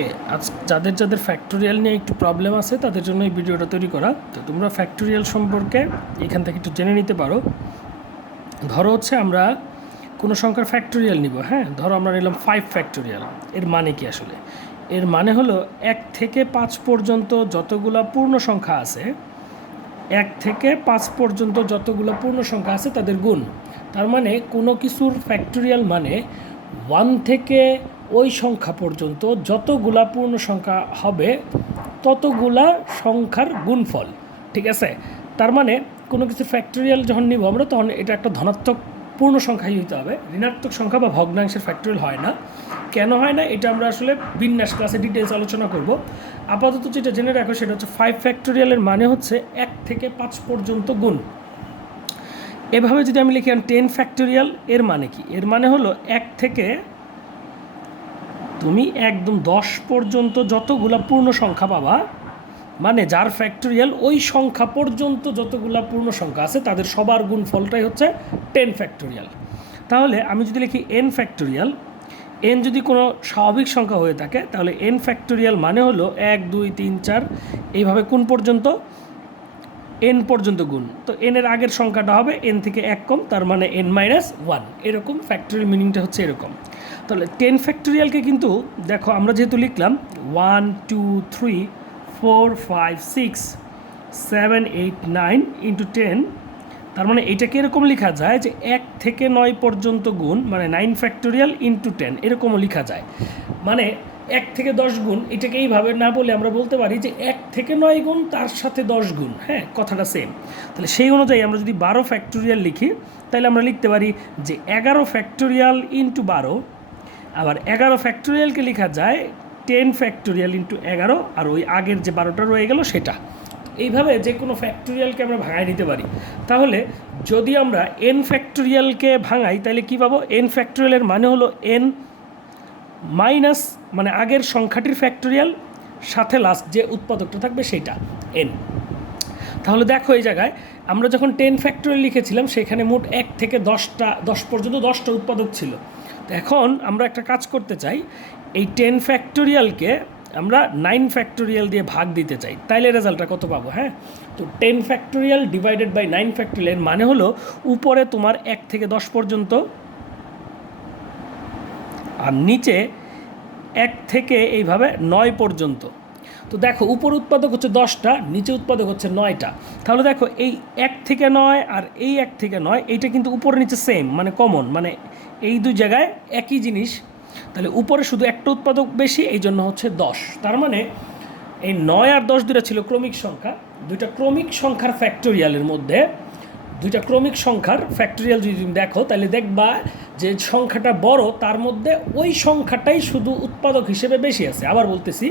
ওকে, আজ যাদের যাদের ফ্যাক্টোরিয়াল নিয়ে একটু প্রবলেম আছে তাদের জন্য এই ভিডিওটা তৈরি করা। তো তোমরা ফ্যাক্টোরিয়াল সম্পর্কে এখান থেকে একটু জেনে নিতে পারো। ধরো হচ্ছে আমরা কোনো সংখ্যার ফ্যাক্টোরিয়াল নিব, হ্যাঁ, ধরো আমরা নিলাম 5 ফ্যাক্টোরিয়াল। এর মানে কি আসলে? এর মানে হলো 1 থেকে 5 পর্যন্ত যতগুলা পূর্ণ সংখ্যা আছে, 1 থেকে 5 পর্যন্ত যতগুলো পূর্ণ সংখ্যা আছে তাদের গুণ। তার মানে কোনো কিছুর ফ্যাক্টোরিয়াল মানে 1 থেকে ওই সংখ্যা পর্যন্ত যতগুলা পূর্ণ সংখ্যা হবে ততগুলা সংখ্যার গুণফল, ঠিক আছে? তার মানে কোনো কিছু ফ্যাক্টোরিয়াল যখন নিব আমরা তখন এটা একটা ধনাত্মক পূর্ণ সংখ্যাই হইতে হবে, ঋণাত্মক সংখ্যা বা ভগ্নাংশের ফ্যাক্টোরিয়াল হয় না। কেন হয় না এটা আমরা আসলে বিন্যাস ক্লাসে ডিটেলস আলোচনা করব। আপাতত যেটা জেনে রাখো সেটা হচ্ছে 5 ফ্যাক্টোরিয়ালের মানে হচ্ছে 1 থেকে 5 পর্যন্ত গুণ। এভাবে যদি আমি লিখি 10 ফ্যাক্টোরিয়াল, এর মানে কি? এর মানে হলো 1 থেকে তুমি একদম 10 পর্যন্ত যতগুলা পূর্ণ সংখ্যা পাবা, মানে যার ফ্যাক্টোরিয়াল ওই সংখ্যা পর্যন্ত যতগুলা পূর্ণ সংখ্যা আছে তাদের সবার গুণফলটাই হচ্ছে 10 ফ্যাক্টোরিয়াল। তাহলে আমি যদি লিখি n ফ্যাক্টোরিয়াল, n যদি কোনো স্বাভাবিক সংখ্যা হয়ে থাকে তাহলে n ফ্যাক্টোরিয়াল মানে হলো 1 2 3 4 এইভাবে কোন পর্যন্ত? n পর্যন্ত গুণ। তো n এর আগের সংখ্যাটা হবে n থেকে 1 কম, তার মানে n-1। এরকম ফ্যাক্টোরিয়াল মিনিংটা হচ্ছে এরকম। তাহলে 10 ফ্যাক্টোরিয়ালকে কিন্তু দেখো আমরা যেহেতু লিখলাম 1 2 3 4 5 6 7 8 9 ইন্টু 10, তার মানে এটাকে এরকম লেখা যায় যে 1 থেকে 9 পর্যন্ত গুণ, মানে 9 ফ্যাক্টোরিয়াল ইন্টু 10 এরকমও লেখা যায়। মানে 1 থেকে 10 গুণ, এটাকে এইভাবে না বলে আমরা বলতে পারি যে 1 থেকে 9 গুণ তার সাথে 10 গুণ, হ্যাঁ, কথাটা সেম। তাহলে সেই অনুযায়ী আমরা যদি 12 ফ্যাক্টোরিয়াল লিখি তাহলে আমরা লিখতে পারি যে 11 ফ্যাক্টোরিয়াল ইন্টু 12, আবার 11 ফ্যাক্টোরিয়ালকে লেখা যায় 10 ফ্যাক্টোরিয়াল ইন্টু 11, আর ওই আগের যে 12টা রয়ে গেল সেটা। এইভাবে যে কোনো ফ্যাক্টোরিয়ালকে আমরা ভাঙাই নিতে পারি। তাহলে যদি আমরা n ফ্যাক্টোরিয়ালকে ভাঙাই তাহলে কী পাবো? n ফ্যাক্টোরিয়ালের মানে হলো n মাইনাস, মানে আগের সংখ্যাটির ফ্যাক্টোরিয়াল সাথে লাস্ট যে উৎপাদকটা থাকবে সেটা n। তাহলে দেখো এই জায়গায় আমরা যখন 10 ফ্যাক্টোরিয়াল লিখেছিলাম সেখানে মোট 1 থেকে 10 পর্যন্ত 10টা উৎপাদক ছিল। তো এখন আমরা একটা কাজ করতে চাই, এই 10 ফ্যাক্টোরিয়ালকে আমরা 9 ফ্যাক্টোরিয়াল দিয়ে ভাগ দিতে চাই, তাইলে রেজাল্টটা কত পাবো? হ্যাঁ, তো 10 ফ্যাক্টোরিয়াল ডিভাইডেড বাই 9 ফ্যাক্টোরিয়াল মানে হলো উপরে তোমার 1 থেকে 10 পর্যন্ত আর নিচে 1 থেকে এইভাবে 9 পর্যন্ত। তো দেখো উপর উৎপাদক হচ্ছে 10টা, নিচে উৎপাদক হচ্ছে 9টা। তাহলে দেখো এই 1 থেকে 9 আর এই 1 থেকে 9 এইটা কিন্তু উপরে নিচে সেম, মানে কমন, মানে এই দুই জায়গায় একই জিনিস। তাহলে উপরে শুধু একটা উৎপাদক বেশি, এই জন্য হচ্ছে 10। তার মানে এই 9 আর 10 দুইটা ছিল ক্রমিক সংখ্যা, দুইটা ক্রমিক সংখ্যার ফ্যাক্টোরিয়ালের মধ্যে দুইটা ক্রমিক সংখ্যার ফ্যাক্টোরিয়াল যদি তুমি দেখো তাহলে দেখবা যে সংখ্যাটা বড় তার মধ্যে ওই সংখ্যাটাই শুধু উৎপাদক হিসেবে বেশি আছে। আবার বলতেছি,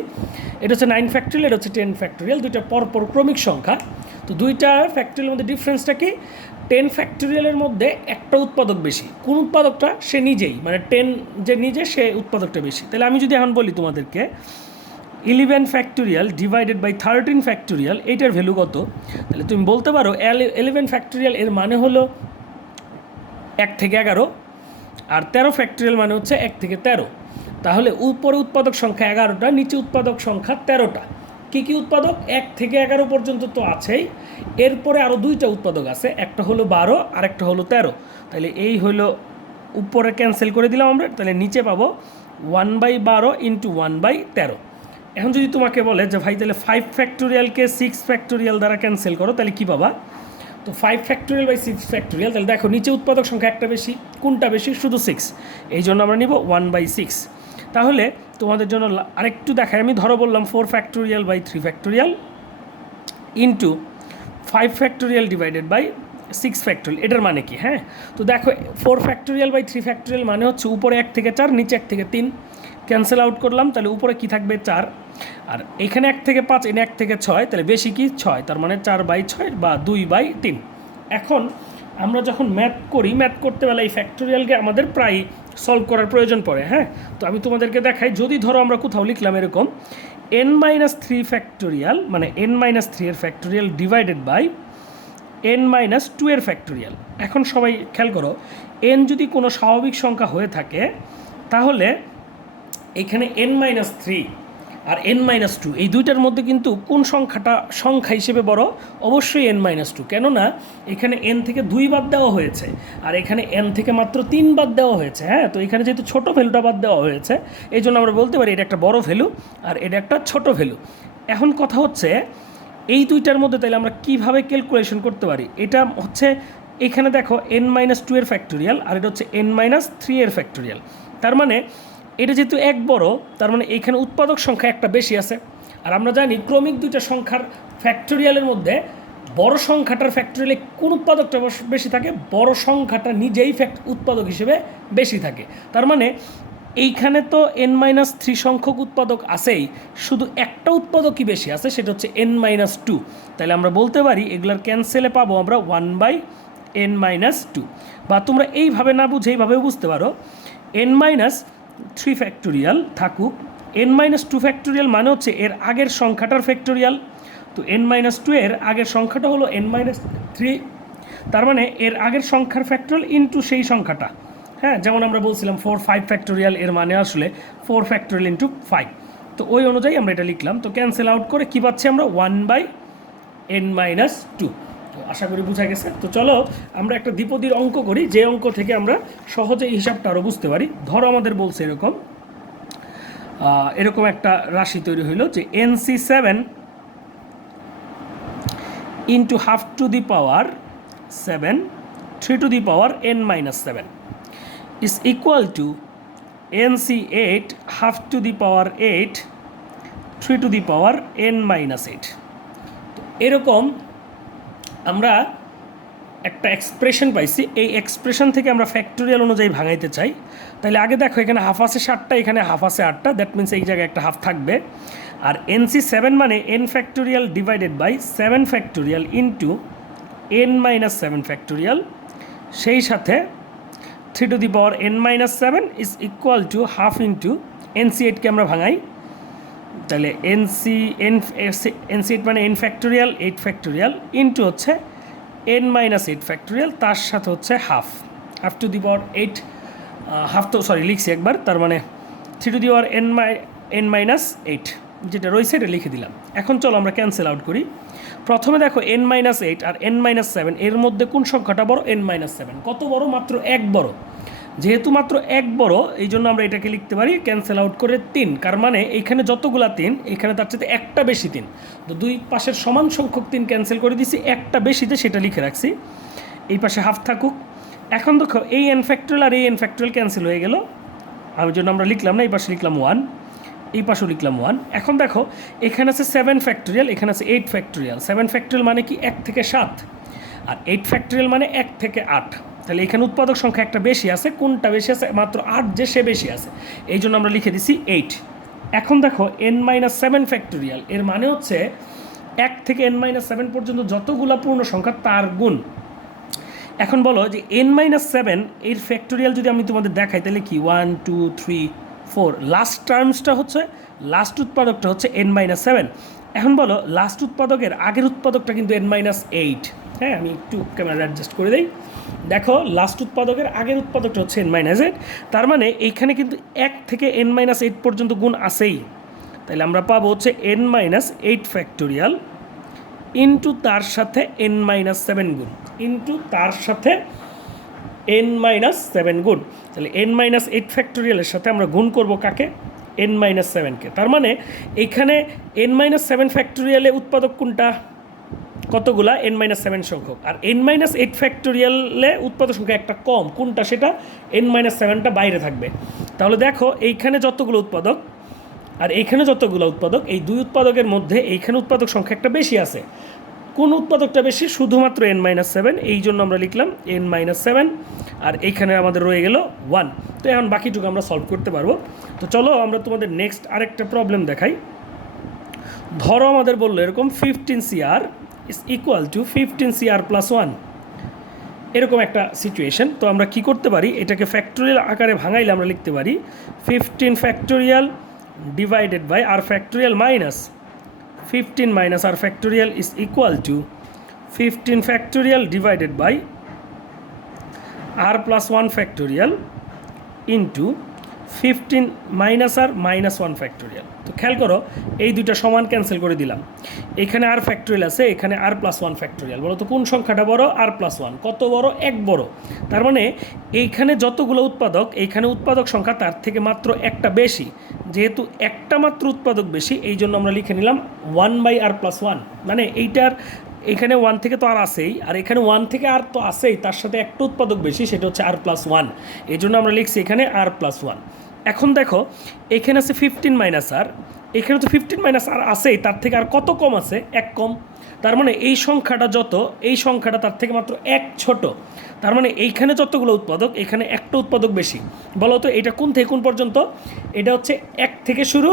এটা হচ্ছে 9 ফ্যাক্টোরিয়াল, এটা হচ্ছে 10 ফ্যাক্টোরিয়াল, দুইটা পরপর ক্রমিক সংখ্যা। তো দুইটা ফ্যাক্টোরিয়ালের মধ্যে ডিফারেন্সটা কি? 10 ফ্যাক্টোরিয়ালের মধ্যে একটা উৎপাদক বেশি। কোন উৎপাদকটা? সে নিজেই, মানে 10 যে নিজে সে উৎপাদকটা বেশি। তাহলে আমি যদি এখন বলি তোমাদেরকে 11 ফ্যাক্টোরিয়াল ডিভাইডেড বাই 13 ফ্যাক্টোরিয়াল, এইটার ভ্যালু কত? তাহলে তুমি বলতে পারো 11 ফ্যাক্টোরিয়াল এর মানে হলো 1 থেকে 11, আর 13 ফ্যাক্টোরিয়াল মানে হচ্ছে 1 থেকে 13। তাহলে উপরে উৎপাদক সংখ্যা 11টা, নিচে উৎপাদক সংখ্যা 13টা। কী কী উৎপাদক? 1 থেকে 11 পর্যন্ত তো আছেই, এরপরে আরও দুইটা উৎপাদক আছে, একটা হলো 12 আর একটা হলো 13। তাহলে এই হলো উপরে ক্যান্সেল করে দিলাম আমরা, তাহলে নিচে পাবো 1/12 ইন্টু 1/13। এখন যদি তোমাকে বলে যে ভাই তাহলে 5 ফ্যাক্টোরিয়ালকে 6 ফ্যাক্টোরিয়াল দ্বারা ক্যান্সেল করো, তাহলে কী পাবা? তো 5 ফ্যাক্টোরিয়াল বাই 6 ফ্যাক্টোরিয়াল, তাহলে দেখো নিচে উৎপাদক সংখ্যা একটা বেশি, কোনটা বেশি? শুধু 6, এই জন্য আমরা নিব 1/6। তাহলে তোমাদের জন্য আরেকটু দেখাই আমি, ধরো বললাম 4 factorial by 3 factorial into 5 factorial divided by 6 factorial, এটার মানে কি? হ্যাঁ, তো দেখো 4 ফ্যাক্টোরিয়াল বাই 3 ফ্যাক্টোরিয়াল মানে হচ্ছে উপরে 1 থেকে 4, নিচে 1 থেকে 3, ক্যান্সেল আউট করলাম, তাহলে উপরে কি থাকবে? 4, আর এখানে 1 থেকে 5, এনে 1 থেকে 6, তাহলে বেশি কি? 6, তার মানে 4/6 বা 2/3। এখন আমরা যখন ম্যাথ করি, ম্যাথ করতে বেলা এই ফ্যাক্টোরিয়ালকে আমাদের প্রায় সলভ করার প্রয়োজন পড়ে। হ্যাঁ, তো আমি তোমাদেরকে দেখাই, যদি ধরো আমরা কোথাও লিখলাম এরকম n-3 ফ্যাক্টোরিয়াল, মানে n-3 এর ফ্যাক্টোরিয়াল ডিভাইডেড বাই n-2 এর ফ্যাক্টোরিয়াল। এখন সবাই খেয়াল করো, n যদি কোনো স্বাভাবিক সংখ্যা হয়ে থাকে তাহলে এখানে n-3 আর n-2 এই দুইটার মধ্যে কিন্তু কোন সংখ্যা হিসেবে বড়? অবশ্যই n-2, কেননা এখানে n থেকে 2 বাদ দেওয়া হয়েছে আর এখানে n থেকে মাত্র 3 বাদ দেওয়া হয়েছে। হ্যাঁ, তো এখানে যেহেতু ছোট ভ্যালুটা বাদ দেওয়া হয়েছে এই জন্য আমরা বলতে পারি এটা একটা বড় ভ্যালু আর এটা একটা ছোট ভ্যালু। এখন কথা হচ্ছে এই দুইটার মধ্যে তাহলে আমরা কিভাবে ক্যালকুলেশন করতে পারি? এটা হচ্ছে এখানে দেখো n-2 এর ফ্যাক্টোরিয়াল আর এটা হচ্ছে n-3 এর ফ্যাক্টোরিয়াল। তার মানে এটা যেহেতু এক বড়, তার মানে এখানে উৎপাদক সংখ্যা একটা বেশি আছে। আর আমরা জানি ক্রমিক দুইটা সংখ্যার ফ্যাক্টোরিয়ালের মধ্যে বড় সংখ্যাটার ফ্যাক্টোরিয়ালে কোন উৎপাদকটা বেশি থাকে? বড় সংখ্যাটা নিজেই উৎপাদক হিসেবে বেশি থাকে। তার মানে এইখানে তো n-3 সংখ্যক উৎপাদক আছেই, শুধু একটা উৎপাদকই বেশি আছে, সেটা হচ্ছে n-2। তাহলে আমরা বলতে পারি এগুলার ক্যান্সেলে পাবো আমরা 1/n-2। বা তোমরা এইভাবে না বুঝে এইভাবেও বুঝতে পারো, n-3 ফ্যাক্টোরিয়াল থাকুক, n-2 ফ্যাক্টোরিয়াল মানে হচ্ছে এর আগের সংখ্যাটার ফ্যাক্টোরিয়াল। তো n-2 এর আগের সংখ্যাটা হলো n-3, তার মানে এর আগের সংখ্যার ফ্যাক্টোরিয়াল ইন্টু সেই সংখ্যাটা। হ্যাঁ, যেমন আমরা বলছিলাম 4/5 ফ্যাক্টোরিয়াল, এর মানে আসলে 4 ফ্যাক্টোরিয়াল ইন্টু 5। তো ওই অনুযায়ী আমরা এটা লিখলাম। তো ক্যান্সেল আউট করে কী পাচ্ছি আমরা? 1/n-2। তো আশা করি বোঝা গেছে। তো চলো আমরা একটা দ্বিপদীর অঙ্ক করি, যে অঙ্ক থেকে আমরা সহজে এই হিসাবটা আরও বুঝতে পারি। ধরো আমাদের বলছে এরকম একটা রাশি তৈরি হইল যে NC7 into have to the power 7 3 to the power n-7 is equal to NC8 half to the power 8 3 to the power n-8। তো এরকম আমরা একটা এক্সপ্রেশন পাইছি, এই এক্সপ্রেশন থেকে আমরা ফ্যাক্টোরিয়াল অনুযায়ী ভাঙাইতে চাই। তাহলে আগে দেখো এখানে হাফ আছে 7টা, এখানে হাফ আছে 8টা, দ্যাট মিনস এই জায়গায় একটা হাফ থাকবে। আর NC7 মানে n factorial divided by 7 factorial into n-7 factorial, সেই সাথে 3 to the power n-7 is equal to half into NC8কে আমরা ভাঙাই। তাহলে NC8 মানে n ফ্যাক্টোরিয়াল 8 ফ্যাক্টোরিয়াল ইন্টু হচ্ছে n-8 ফ্যাক্টোরিয়াল, তার সাথে হচ্ছে have to the power 8 half তো সরি লিখছি একবার, তার মানে 3 টু দি পাওয়ার n-8 যেটা রয়েছে এটা লিখে দিলাম। এখন চলো আমরা ক্যান্সেল আউট করি। প্রথমে দেখো n-8 আর n-7 এর মধ্যে কোন সংখ্যাটা বড়? n-7। কত বড়? মাত্র এক বড়। যেহেতু মাত্র এক বড় এই জন্য আমরা এটাকে লিখতে পারি ক্যান্সেল আউট করে 3। কার মানে এইখানে যতগুলা 3 এখানে তার সাথে একটা বেশি 3, তো দুই পাশের সমান সংখ্যক 3 ক্যান্সেল করে দিছি, একটা বেশিতে সেটা লিখে রাখছি। এই পাশে হাফ থাকুক। এখন দেখো এই n ফ্যাক্টোরিয়াল আর এই n ফ্যাক্টোরিয়াল ক্যান্সেল হয়ে গেল, আমি জন্য আমরা লিখলাম না, এই পাশে লিখলাম 1, এই পাশেও লিখলাম 1। এখন দেখো এখানে আছে 7 ফ্যাক্টোরিয়াল, এখানে আছে 8 ফ্যাক্টোরিয়াল। 7 ফ্যাক্টোরিয়াল মানে কি? 1 থেকে 7, আর 8 ফ্যাক্টোরিয়াল মানে 1 থেকে 8। তাহলে এখানে উৎপাদক সংখ্যা একটা বেশি আছে। কোনটা বেশি আছে? মাত্র 8, যে সে বেশি আছে, এই জন্য আমরা লিখে দিছি 8। এখন দেখো n-7 ফ্যাক্টোরিয়াল, এর মানে হচ্ছে 1 থেকে n-7 পর্যন্ত যতগুলা পূর্ণ সংখ্যা তার গুণ। এখন বলো যে n-7 এর ফ্যাক্টোরিয়াল যদি আমি তোমাদের দেখাই তাহলে কি 1 2 3 4, লাস্ট টার্মসটা হচ্ছে, লাস্ট উৎপাদকটা হচ্ছে n-7। এখন বলো লাস্ট উৎপাদকের আগের উৎপাদকটা কিন্তু n-8। হ্যাঁ, আমি একটু ক্যামেরা অ্যাডজাস্ট করে দিই। দেখো লাস্ট উৎপাদকের আগের উৎপাদকটা হচ্ছে n-8, তার মানে এইখানে কিন্তু 1 থেকে n-8 পর্যন্ত গুণ আছেই। তাহলে আমরা পাবো হচ্ছে n-8 ফ্যাক্টোরিয়াল ইন্টু তার সাথে n-7 গুণ, ইন্টু তার সাথে n-7 গুণ। তাহলে n-8 ফ্যাক্টোরিয়ালের সাথে আমরা গুণ করব কাকে? n-7কে। তার মানে এখানে n-7 ফ্যাক্টোরিয়ালে উৎপাদক কোনটা? কতগুলা? n-7 সংখ্যক। আর n-8 ফ্যাক্টোরিয়ালে উৎপাদক সংখ্যা একটা কম, কোনটা? সেটা n-7টা বাইরে থাকবে। তাহলে দেখো এইখানে যতগুলো উৎপাদক আর এইখানে যতগুলো উৎপাদক, এই দুই উৎপাদকের মধ্যে এইখানে উৎপাদক সংখ্যা একটা বেশি আছে। কোন উৎপাদকটা বেশি? শুধুমাত্র n-7, এই জন্য আমরা লিখলাম n-7, আর এইখানে আমাদের রয়ে গেল 1। তো এখন বাকিটুকু আমরা সলভ করতে পারবো। তো চলো আমরা তোমাদের নেক্সট আরেকটা প্রবলেম দেখাই। ধরো আমাদের বললো এরকম 15CR is equal two 15CR plus 1, এরকম একটা সিচুয়েশন। তো আমরা কি করতে পারি? এটাকে ফ্যাক্টোরিয়াল আকারে ভাঙাইলে আমরা লিখতে পারি 15 factorial divided by r factorial minus 15 minus r factorial is equal to 15 factorial divided by r plus 1 factorial into 15 minus R minus 1 factorial. তো খেয়াল করো এই দুইটা সমান ক্যান্সেল করে দিলাম, এখানে আর ফ্যাক্টোরিয়াল আছে, এখানে আর প্লাস 1 ফ্যাক্টোরিয়াল। বলো তো কোন সংখ্যাটা বড়? আর প্লাস 1। কত বড়? 1 বড়। তার মানে এইখানে যতগুলো উৎপাদক, এইখানে উৎপাদক সংখ্যা তার থেকে মাত্র একটা বেশি। যেহেতু একটা মাত্র উৎপাদক বেশি, এই জন্য আমরা লিখে নিলাম 1/r+1। মানে এইটার এখানে 1 থেকে তো আর আসেই, আর এখানে 1 থেকে আর তো আসেই, তার সাথে একটা উৎপাদক বেশি, সেটা হচ্ছে r+1। এই জন্য আমরা লিখছি এখানে r+1। এখন দেখো এখানে আছে 15 মাইনাস আর, এখানে তো 15 মাইনাস আর আসেই, তার থেকে আর কত কম আছে? 1 কম। তার মানে এই সংখ্যাটা যত, এই সংখ্যাটা তার থেকে মাত্র 1 ছোট। তার মানে এইখানে যতগুলো উৎপাদক, এখানে একটা উৎপাদক বেশি। বলো তো এটা কোন থেকে কোন পর্যন্ত? এটা হচ্ছে 1 থেকে শুরু,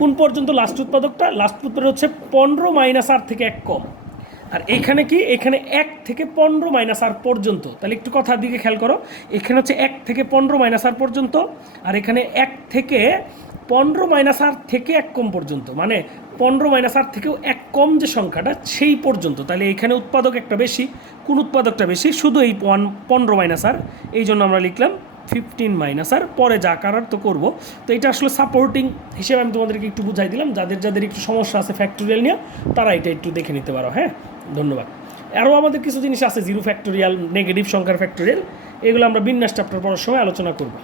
কোন পর্যন্ত লাস্ট উৎপাদকটা? লাস্ট উৎপাদক হচ্ছে 15 মাইনাস আর থেকে 1 কম। আর এখানে কি? এখানে 1 থেকে 15 মাইনাস আর পর্যন্ত। তাহলে একটু কথার দিকে খেয়াল করো, এখানে হচ্ছে 1 থেকে 15 মাইনাস আর পর্যন্ত, আর এখানে 1 থেকে 15 মাইনাস আর থেকে 1 কম পর্যন্ত। মানে 15 মাইনাস আর থেকেও 1 কম যে সংখ্যাটা, সেই পর্যন্ত। তাহলে এখানে উৎপাদক একটা বেশি। কোন উৎপাদকটা বেশি? শুধু এই 15 মাইনাস আর। এই জন্য আমরা লিখলাম 15 মাইনাস আর, পরে যা করার তো করবো। তো এটা আসলে সাপোর্টিং হিসেবে আমি তোমাদেরকে একটু বুঝাই দিলাম। যাদের যাদের একটু সমস্যা আছে ফ্যাক্টোরিয়াল নিয়ে, তারা এটা একটু দেখে নিতে পারো। হ্যাঁ, ধন্যবাদ। আরও আমাদের কিছু জিনিস আছে, জিরো ফ্যাক্টোরিয়াল, নেগেটিভ সংখ্যার ফ্যাক্টোরিয়াল, এগুলো আমরা বিন্যাস চ্যাপ্টার পড়ার সময় আলোচনা করব।